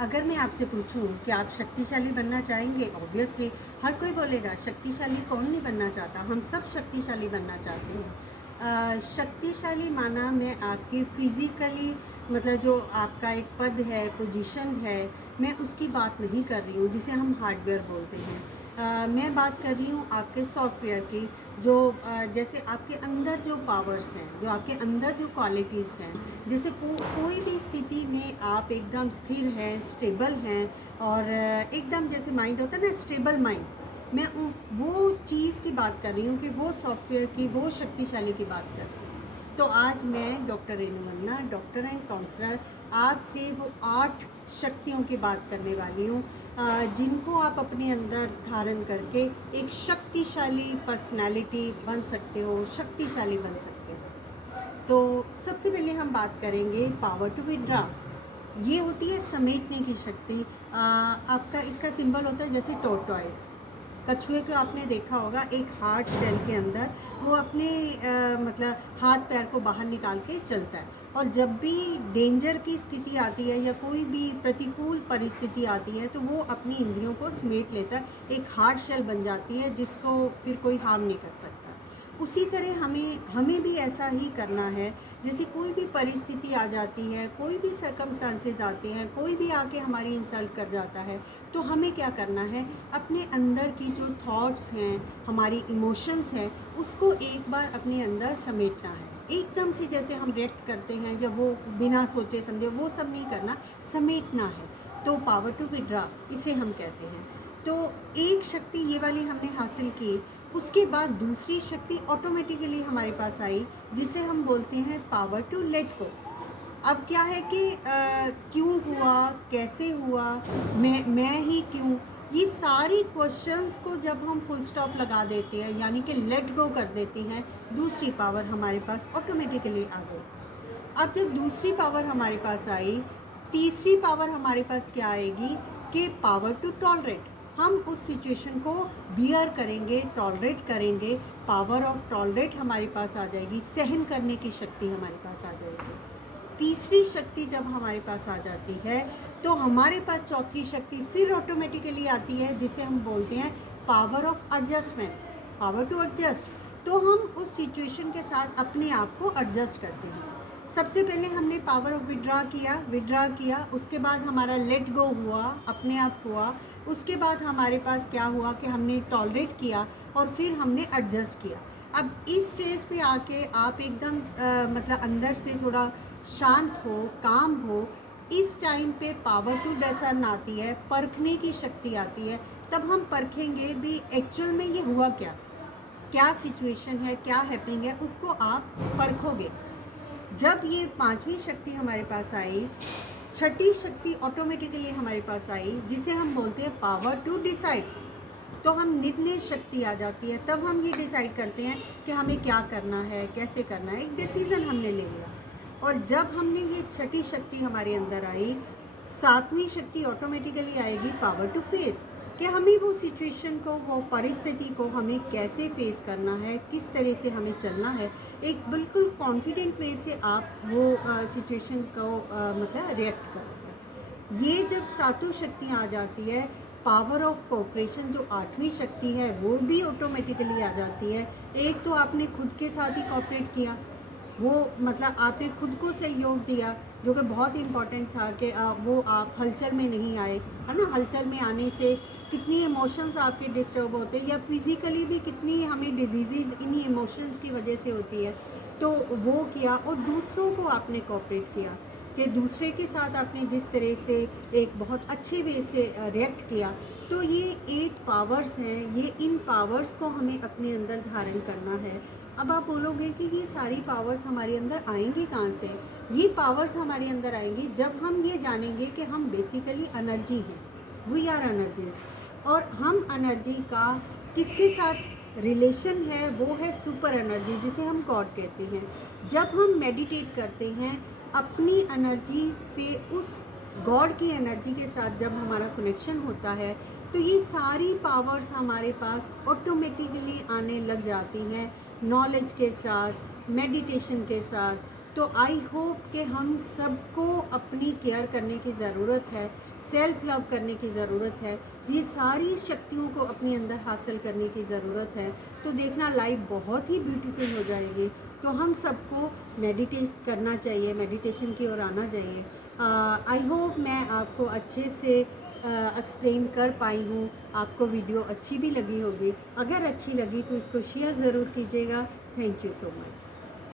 अगर मैं आपसे पूछूं कि आप शक्तिशाली बनना चाहेंगे, ऑब्वियसली हर कोई बोलेगा शक्तिशाली कौन नहीं बनना चाहता, हम सब शक्तिशाली बनना चाहते हैं। शक्तिशाली माना मैं आपके फिज़िकली मतलब जो आपका एक पद है, पोजीशन है, मैं उसकी बात नहीं कर रही हूँ जिसे हम हार्डवेयर बोलते हैं। मैं बात कर रही हूँ आपके सॉफ्टवेयर की, जो जैसे आपके अंदर जो पावर्स हैं, जो आपके अंदर जो क्वालिटीज़ हैं, जैसे कोई भी स्थिति में आप एकदम स्थिर हैं, स्टेबल हैं और एकदम जैसे माइंड होता है ना, स्टेबल माइंड, मैं वो चीज़ की बात कर रही हूँ कि वो सॉफ्टवेयर की, वो शक्तिशाली की बात कर रही हूँ। तो आज मैं doctor Renu Vandana, doctor and counsellor, आपसे वो 8 शक्तियों की बात करने वाली हूँ जिनको आप अपने अंदर धारण करके एक शक्तिशाली पर्सनालिटी बन सकते हो, शक्तिशाली बन सकते हो। तो सबसे पहले हम बात करेंगे पावर टू विड्रॉ। ये होती है समेटने की शक्ति। आपका इसका सिंबल होता है जैसे टोर्टॉइस। कछुए को आपने देखा होगा, एक हार्ड शेल के अंदर वो अपने मतलब हाथ पैर को बाहर निकाल के चलता है, और जब भी डेंजर की स्थिति आती है या कोई भी प्रतिकूल परिस्थिति आती है तो वो अपनी इंद्रियों को समेट लेता है, एक हार्ड शेल बन जाती है जिसको फिर कोई हार्म नहीं कर सकता। उसी तरह हमें भी ऐसा ही करना है। जैसे कोई भी परिस्थिति आ जाती है, कोई भी सर्कमस्टांसेस आते हैं, कोई भी आके हमारी इंसल्ट कर जाता है, तो हमें क्या करना है, अपने अंदर की जो थॉट्स हैं, हमारी इमोशंस हैं, उसको एक बार अपने अंदर समेटना है। एकदम से जैसे हम रिएक्ट करते हैं जब वो बिना सोचे समझे, वो सब नहीं करना, समेटना है। तो पावर टू विड्रॉ इसे हम कहते हैं। तो एक शक्ति ये वाली हमने हासिल की, उसके बाद दूसरी शक्ति ऑटोमेटिकली हमारे पास आई जिसे हम बोलते हैं पावर टू लेट गो। अब क्या है कि क्यों हुआ, कैसे हुआ, मैं ही क्यों, ये सारी क्वेश्चंस को जब हम फुल स्टॉप लगा देते हैं, यानी कि लेट गो कर देते हैं, दूसरी पावर हमारे पास ऑटोमेटिकली आ गई। अब जब दूसरी पावर हमारे पास आई, तीसरी पावर हमारे पास क्या आएगी कि पावर टू टॉलरेट। हम उस सिचुएशन को बियर करेंगे, टॉलरेट करेंगे, पावर ऑफ टॉलरेट हमारे पास आ जाएगी, सहन करने की शक्ति हमारे पास आ जाएगी। तीसरी शक्ति जब हमारे पास आ जाती है तो हमारे पास चौथी शक्ति फिर ऑटोमेटिकली आती है जिसे हम बोलते हैं power of adjustment, power to adjust. तो हम उस सिचुएशन के साथ अपने आप को एडजस्ट करते हैं। सबसे पहले हमने पावर ऑफ विड्रॉ किया, उसके बाद हमारा लेट गो हुआ, अपने आप हुआ। उसके बाद हमारे पास क्या हुआ कि हमने टॉलरेट किया और फिर हमने एडजस्ट किया। अब इस स्टेज पे आके आप एकदम मतलब अंदर से थोड़ा शांत हो, काम हो। इस टाइम पे पावर टू डिसर्न आती है, परखने की शक्ति आती है। तब हम परखेंगे भी एक्चुअल में ये हुआ क्या, क्या सिचुएशन है, क्या हैपनिंग है, उसको आप परखोगे। जब ये पांचवी शक्ति हमारे पास आई, छठी शक्ति ऑटोमेटिकली हमारे पास आई जिसे हम बोलते हैं पावर टू डिसाइड। तो हम निर्णय शक्ति आ जाती है, तब हम ये डिसाइड करते हैं कि हमें क्या करना है, कैसे करना है, एक डिसीज़न हमने ले लिया। और जब हमने ये छठी शक्ति हमारे अंदर आई, सातवीं शक्ति ऑटोमेटिकली आएगी पावर टू फेस, कि हमें वो सिचुएशन को, वो परिस्थिति को हमें कैसे फेस करना है, किस तरह से हमें चलना है। एक बिल्कुल कॉन्फिडेंट वे से आप वो सिचुएशन को मतलब रिएक्ट करोगे। ये जब सातों शक्तियाँ आ जाती है, पावर ऑफ कोऑपरेशन जो आठवीं शक्ति है वो भी ऑटोमेटिकली आ जाती है। एक तो आपने खुद के साथ ही कोऑपरेट किया, वो मतलब आपने खुद को सहयोग दिया, जो कि बहुत इम्पॉर्टेंट था कि वो आप हलचल में नहीं आए, है ना। हलचल में आने से कितनी इमोशंस आपके डिस्टर्ब होते हैं, या फिज़िकली भी कितनी हमें डिजीज़ इन्हीं इमोशंस की वजह से होती है। तो वो किया, और दूसरों को आपने कोऑपरेट किया कि दूसरे के साथ आपने जिस तरह से एक बहुत अच्छे वे से रिएक्ट किया। तो ये 8 पावर्स हैं, ये इन पावर्स को हमें अपने अंदर धारण करना है। अब आप बोलोगे कि ये सारी पावर्स हमारे अंदर आएंगी कहाँ से? ये पावर्स हमारे अंदर आएंगी जब हम ये जानेंगे कि हम बेसिकली एनर्जी हैं, वी आर एनर्जीज। और हम एनर्जी का किसके साथ रिलेशन है, वो है सुपर एनर्जी, जिसे हम गॉड कहते हैं। जब हम मेडिटेट करते हैं, अपनी एनर्जी से उस गॉड की एनर्जी के साथ जब हमारा कनेक्शन होता है, तो ये सारी पावर्स हमारे पास ऑटोमेटिकली आने लग जाती हैं, नॉलेज के साथ, मेडिटेशन के साथ। तो आई होप कि हम सबको अपनी केयर करने की ज़रूरत है, सेल्फ लव करने की ज़रूरत है, ये सारी शक्तियों को अपने अंदर हासिल करने की ज़रूरत है। तो देखना लाइफ बहुत ही ब्यूटीफुल हो जाएगी। तो हम सबको मेडिटेट करना चाहिए, मेडिटेशन की ओर आना चाहिए। आई होप मैं आपको अच्छे से एक्सप्लेन कर पाई हूँ, आपको वीडियो अच्छी भी लगी होगी। अगर अच्छी लगी तो इसको शेयर ज़रूर कीजिएगा। Thank you so much.